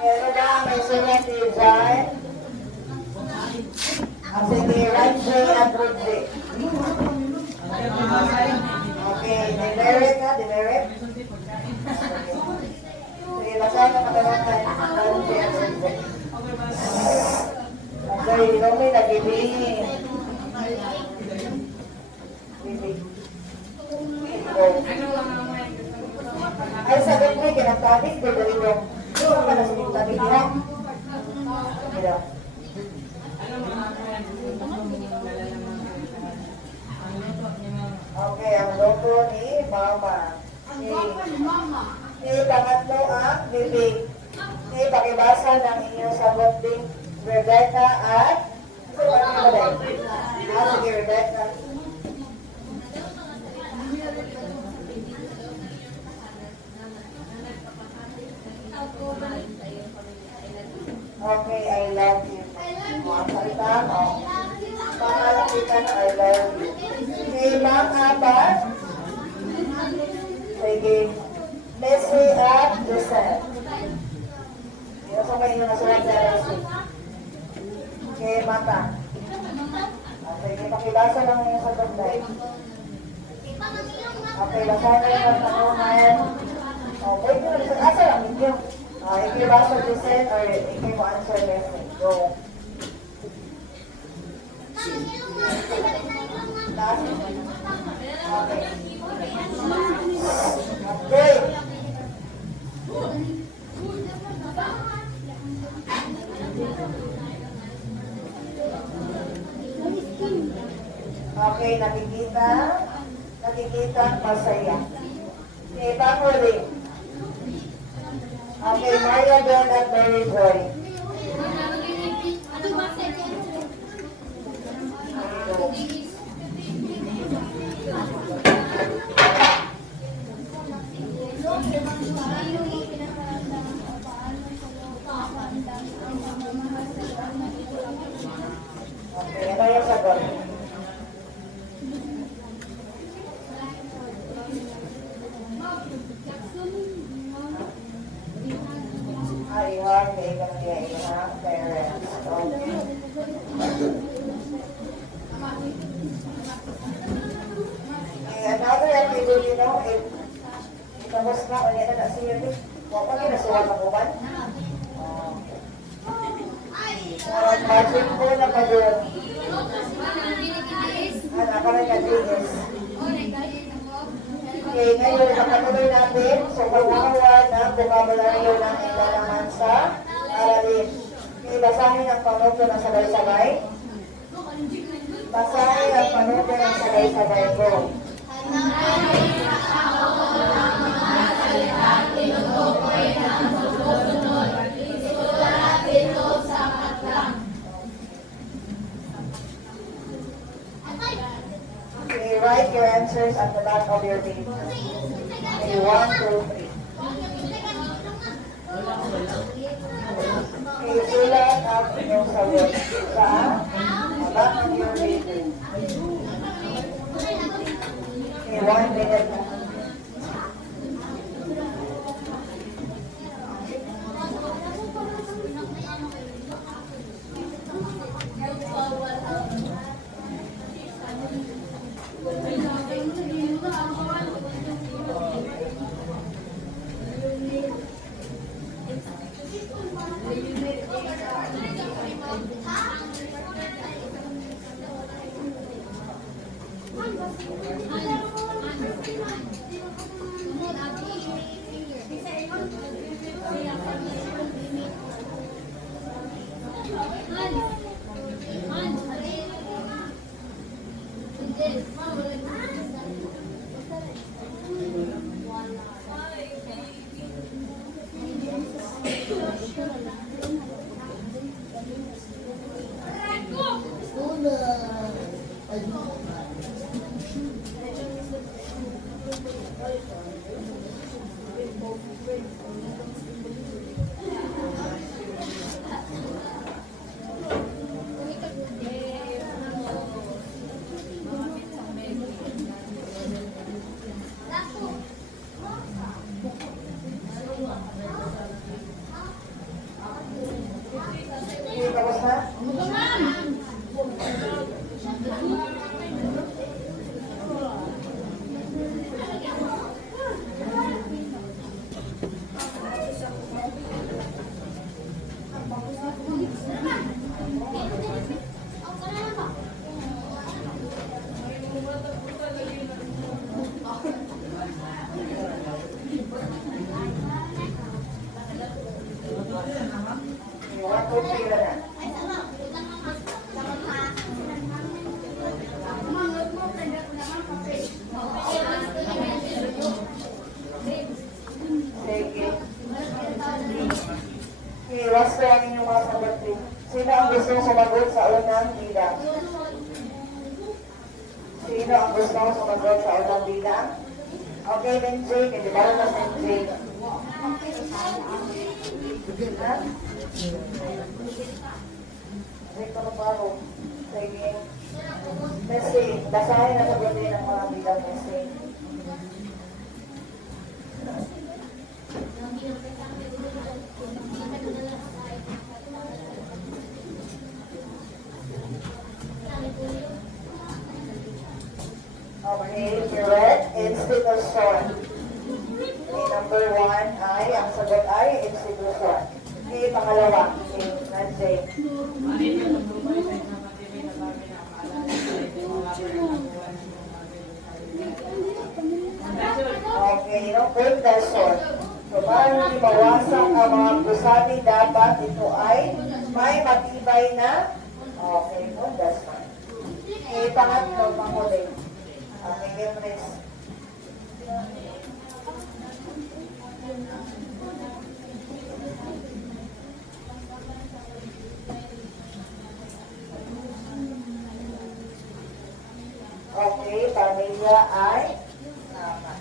Ano ba may sulat ni John? Sige, right J at root J. Okay, demerit ka, demerit. Sige, basahin na katalangan. Right J at root J. Okay, ikaw may nagibing. Ay, sabi ko, kinagtabig, dali yung doon ka na sa kinagtabig niya. Hello. Okay, ang logo ni Mama. Pangatlo ang bibig. Pakibasa ng inyong sagot din, Rebecca at sige, Rebecca. Okay, I love you. Mga salita mo. Pangalan kita na I love you. Ibang apat. Sige. Leslie at Joseph. Yung sa may nasulat na Leslie. Okay, mata. Sige, pakibasa lang yung sa ganda. Okay, basahin na yung tanungan. Okay, asa lang ninyo. Ikibasa Joseph or ikibo answer Leslie. Go. Last. Okay. Okay. Okay, nakikita ang masaya. Ipanguli. Okay, Maria Bell at Mary Joy. Okay, ano yung sagot? Ayun, kay ilang parents. Okay. Another activity now, tapos na, ulit na siya. Huwag pa ginasuwag ang uban. Magic po na pa doon. Anak ka rin ka-Digis. Okay, ngayon, nakatuloy natin. So, pagkakawan ng vocabulary ng ilalaman sa aralin. Okay, basahin ang panuklo ng sabay-sabay. Basahin ang panuklo ng sabay-sabay ko. Okay, write your answers at the back of your paper. Okay, 1, 2, 3. Okay, sulat ang inyong sagot sa back of your paper. Okay, 1 minute na. One, two, three na. Sige. Iwas ko ang inyong mga sagot. Sino ang gusto sumagot sa unang bilang? Sino ang gusto sumagot sa unang bilang? Okay, Benjay. Hindi ba na Benjay? Ha? Hindi ko na paro. Sige. Messi, basahin na sagutin ang mga bilang Messi. Okay, correct. Institution. Okay, number 1 ay, ang sagot ay institution. Okay, pangalawa, si Nanjay. Okay, no, pundasyon. So, para hindi mawasak ang mga gusali, dapat ito ay may matibay na, okay, pundasyon. Okay, pangatlo, panghuli. Okay, Empress. Okay, pamilya ay tama.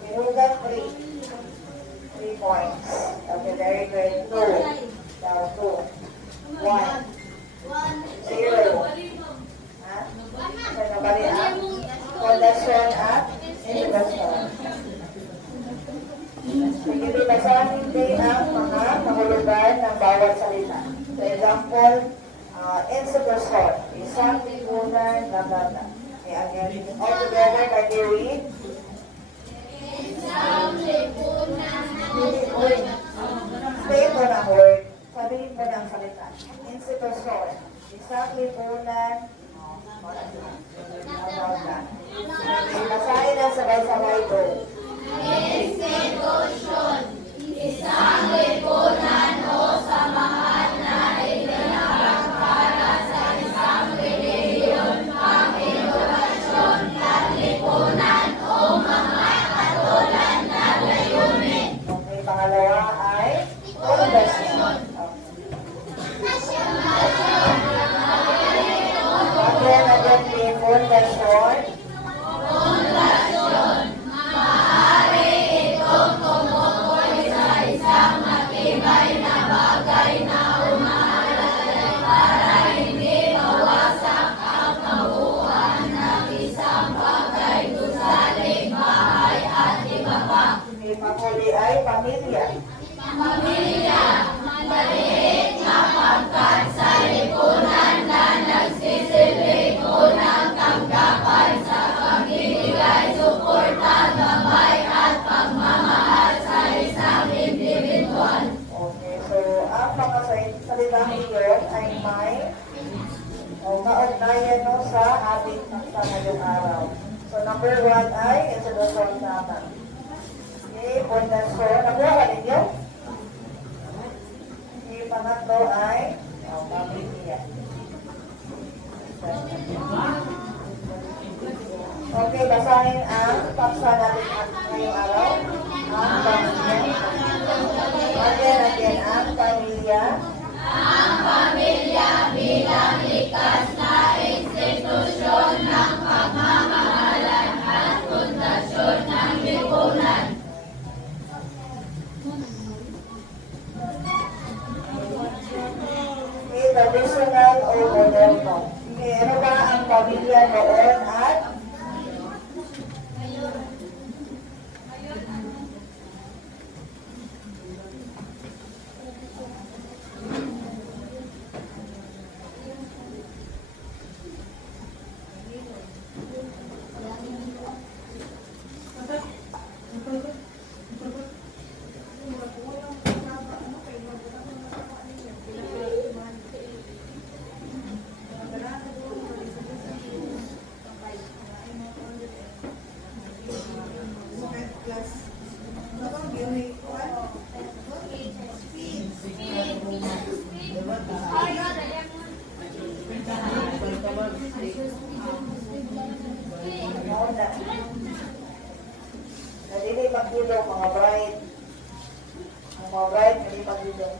Pinugat 3. 3 points. Okay, very good. 2. Now, 2. 1. 0. Ha? Sa nabali ang fondasyon at introduction. Sige, basahin hindi ang mga nahulugan ng bawat salita. For example, institution, isang lipunan, blah. Okay, again, all together, can you read? Isang lipunan Say mo ng word. Sabihin mo ng salita. Institution, isang lipunan, basahin ang sabay-sabay ko. institusyon, isang lipunan o samahan na itinatag para sa isang relihiyon, pang-edukasyon at lipunan o mga katulad na layunin. Okay, pangalawa ay fondasyon. Again, fondasyon. Pundasyon, maaari itong tumukoy sa isang matibay na bagay na umaalala para hindi mawasak ang kabuuan ng isang bagay, gusali, bahay at iba pa. Okay, panghuli ay pamilya. Pamilya, maliit na pangkat sa lipunan na nagsisilbi unang tanggapan sa pagbibigay, suporta, gabay at pagmamahal sa isang individual. Okay, so ang mga salitang iyon ay may kaugnayan no sa ating paksa ngayong araw. So number 1 ay introduction tama. Okay, fondasyon. Nakuha ka ninyo? Okay, pangatlo ay pamilya. Okay, basahin ang paksa natin ngayong araw. Ang pamilya. Again, ang pamilya. Ang pamilya bilang likas na institusyon ng pagmamahalan at pundasyon ng lipunan. Okay, traditional o moderno. Okay, ano ba ang pamilya noon at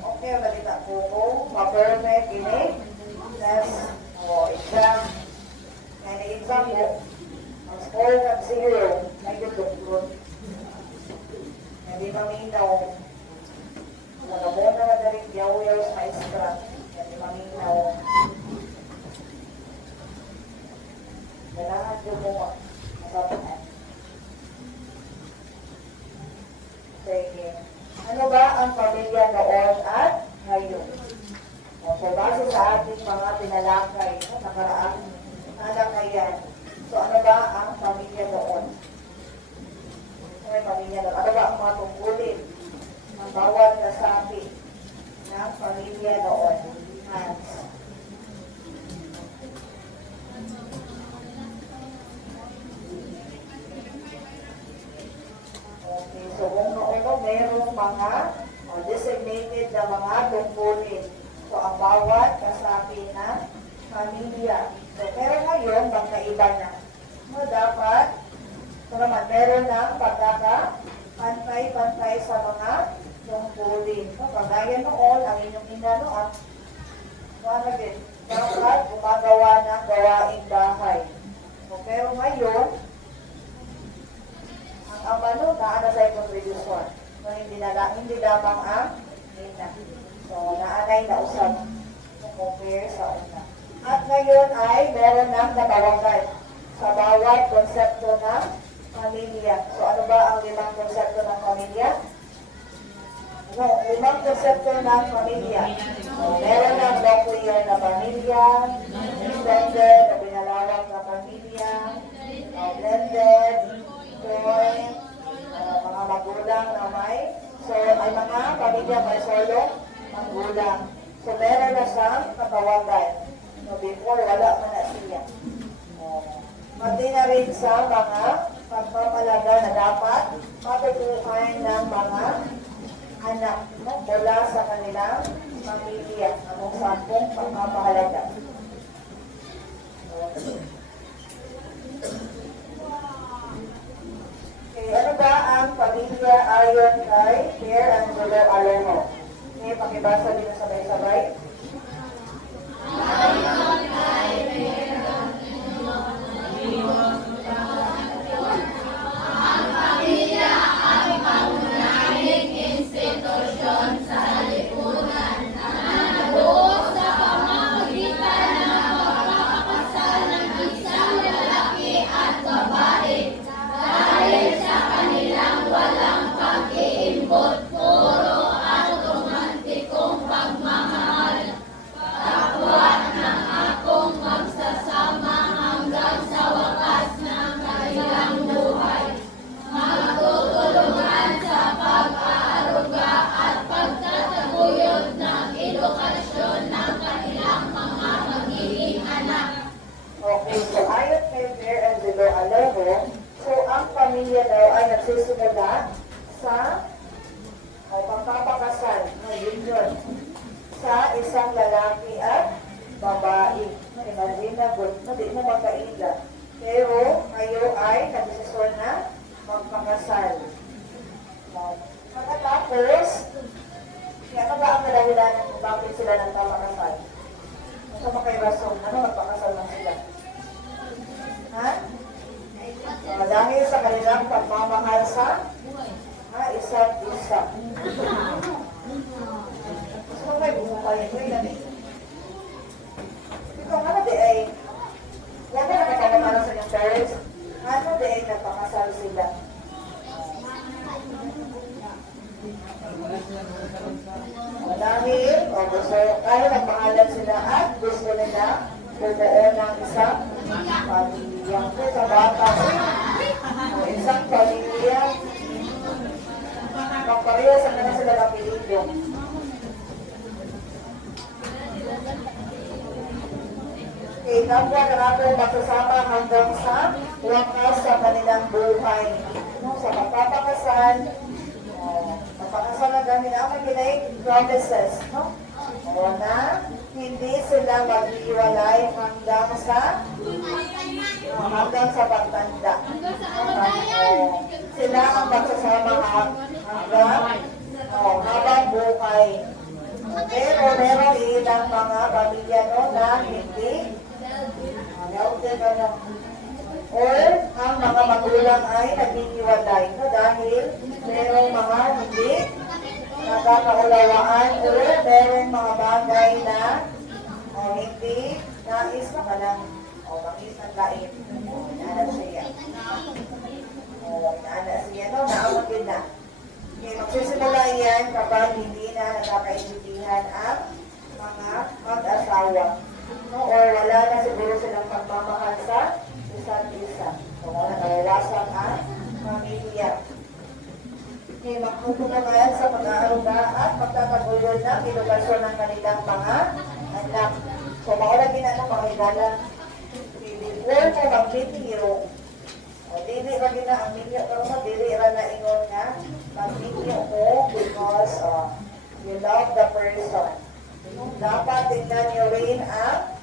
okay, balita po ko, ma-permit ini, test, o exam, kaya exam mo, ang score ng 0, may gudok-gudok. Hindi maminaw, nagabon na madaling yaw-yaw sa maestra, hindi maminaw. Kailangan ko mo masapahan. Sige. Ano ba ang pamilya noon at ngayon? So, base sa ating mga tinalakay, nakaraang nalakayan. So, ano ba ang pamilya noon? Ano ang pamilya noon? Ano ba ang mga tungkulin ng bawat kasapi ng pamilya noon? Hans. Okay, so kung noon merong mga designated na mga tungkulin. So, ang bawat kasapi na pamilya. So, pero ngayon, magkaiba na. So, dapat, ito naman, meron ng pagkaka-pantay-pantay sa mga tungkulin. So, kagaya noon, ang inyong ina noon, dapat gumagawa ng gawaing bahay. So, pero ngayon, ang ama no, naana sa contribution. So, hindi lamang ang ina. So, naanay na usap kung compare sa una. At ngayon ay meron ng natawagan sa bawat konsepto ng pamilya. So, ano ba ang 5 konsepto ng pamilya? No, 5 konsepto ng pamilya. So, meron ng nuclear na pamilya, extended na pinalawak na pamilya, blended, joint, mga magulang na may mga pamilya may solo magulang. So, meron na siyang katawagan. So, before, wala man na siya. Pati na rin sa mga pagpapalaga na dapat matutuhan ng mga anak mula sa kanilang pamilya. Anong 10 pagpapahalaga. Okay, ano ba ang pamilya ayon kay Pierre Angelo Alomo? Okay, pakibasa din na sabay-sabay. Ayon kay Pierre Angelo Alomo, ang pamilya ang pangunahing institusyon sa lipunan na nabuo sa pamamagitan ng pagkakasal ng isang lalaki at babae. Dahil sa kanilang walang pag-iimbot, puro at romantikong pagmamahal, kapwa ng akong magsasama hanggang sa wakas ng kanilang buhay. Magtutulungan sa pag-aaruga at pagtataguyod ng edukasyon ng kanilang mga magiging anak. Okay, so ayon kay Pierre Angelo Alomo, so ang pamilya daw ay nagsisimula sa pagpapakasal ng union sa isang lalaki at babae. Imagine na good, hindi mo magkaila. Pero kayo ay nagdesisyon na magpakasal. Pagkatapos, ano ba ang kadahilan kung bakit sila nagpapakasal? Ano ba kayo rason? Ano magpakasal lang sila? Ha? Dahil sa kanilang pagmamahal sa isa't isa. Gusto mo kayo bumukay ito yan eh. Ikaw ano di ay, yan na nakapamahal sa inyong parents, ano di ay nagpakasal sila? Dahil, gusto, kahit nagpangalan sila at gusto nila bumuo ng isang pamilya. Sa bata, isang pamilya, magpareha sa kanila sila ng pililyo. Kapwa na natin magsasama hanggang sa wakas sa kanilang buhay. Sa pagpapakasal, pagpapakasal na kami namin ginay promises. Na hindi sila mag-iwalay hanggang sa pagtanda. Sila ang magsasama hanggang habang buhay. Pero meron ilang mga pamilya no, na hindi healthy ka na. Or ang mga magulang ay naghihiwalay no, dahil merong mga hindi nagkakaulawaan o merong mga bagay na hindi nais na ka lang o mangis ng lain. Inaanak siya. Inaanak siya no, naamag din na. Okay, magsisimula yan kapag hindi na nagkakaintindihan ang mga mag-asawa. No, or wala na siguro silang pagmamahal sa isa't isa. So, nawawasan ang pamilya. Okay, magtutungan sa pag-aaruga at pagtataguyod ng edukasyon ng kanilang mga anak. So, mauna ginano mga higala. Before mo mag-video, dili ra gina ang ninyo pero mo dili ra na ingon nga mag-video mo because you love the person. Dapat tingnan nyo rin ang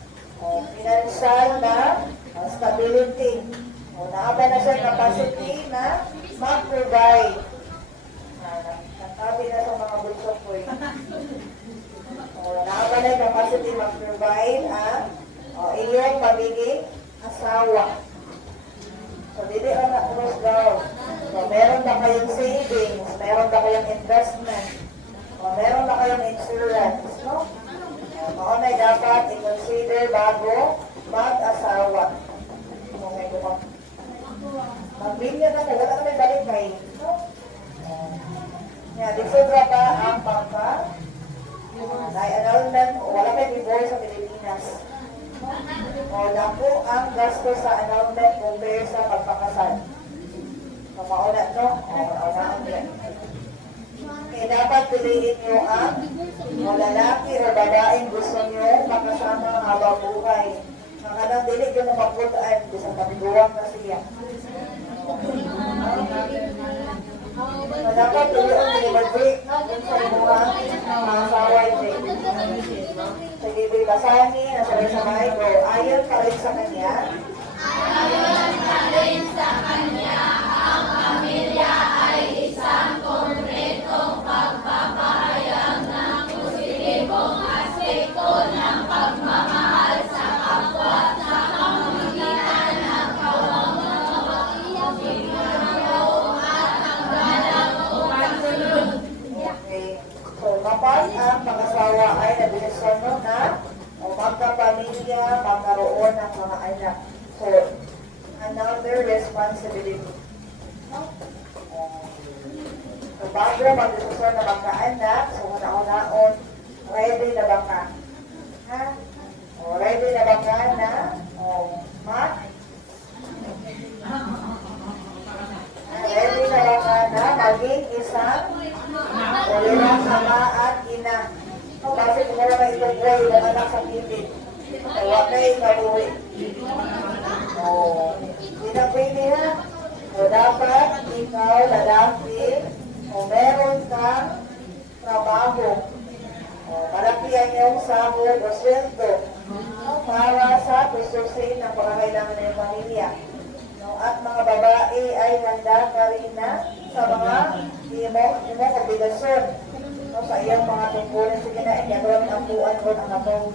financial na stability. Naaba na siya capacity na mag-provide. Natabi na sa mga bulsok ko eh. Naaba na yung capacity mag-provide ang iyong pagiging asawa. So, dili ra na close down. So, meron ba kayong savings? Meron ba kayong investment? O, meron ba kayong insurance? No? Maunay dapat i-consider bago mag-asawa. Okay, kumang. Mag-bilya na ko, wala kami balik kay. No? Di sobra pa ang pangka. Na-annulment, wala may divorce sa Pilipinas. O, naku ang gasto sa annulment compare sa pagpakasal. So, mauna, no? O, na-annulment. Okay, dapat piliin nyo ang lalaki o babaeng gusto nyo makasama habang buhay. Nakalang dili nyo mo magputaan sa kapiguang na siya. So, dapat piliin nyo mag-break na kung sa imuha mga asawa break. Sige, basahin nasa sa mga ito. Ayon pa rin sa kanya. Ayon pa rin sa kanya, ang pamilya ay isang konkretong pagpapahayag ng positibong aspekto ng pagmamahal sa kapwa sa pamamagitan ng kawawa at ang galang o pagsunod. Okay. So, kapag ang mag-asawa ay nabisasyon na magkapamilya, magkaroon ng mga anak. So, another responsibility. So, bago mag-desisyon na magkaanak, so una-unaon, ready na ba ka? Ha? O, ready na ba ka na ready na ba ka na maging isang ulilang ama at ina? O, kasi kung wala may itugway ng anak sa pilit, kaya kay kabuhi. O, pinapili ha? O, dapat ikaw, lalaki, o meron kang trabaho. O, malaki ang iyong sahod o sweldo para sa tustusin ng pangangailangan ng pamilya. No, at mga babae ay handa ka rin na sa mga imong obligasyon. No, sa iyong mga tungkulin. Sige na, gagawin ang buwan ko ng atong.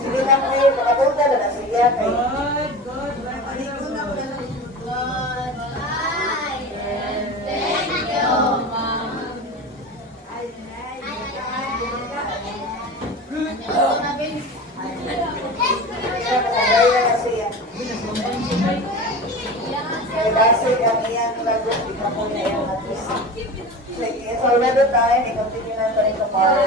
Sige na kayo, makapunta na siya kayo. Basig ang iyang lagot, di ka po na iyang natis. Sige, so, another time, i-continue natin ito para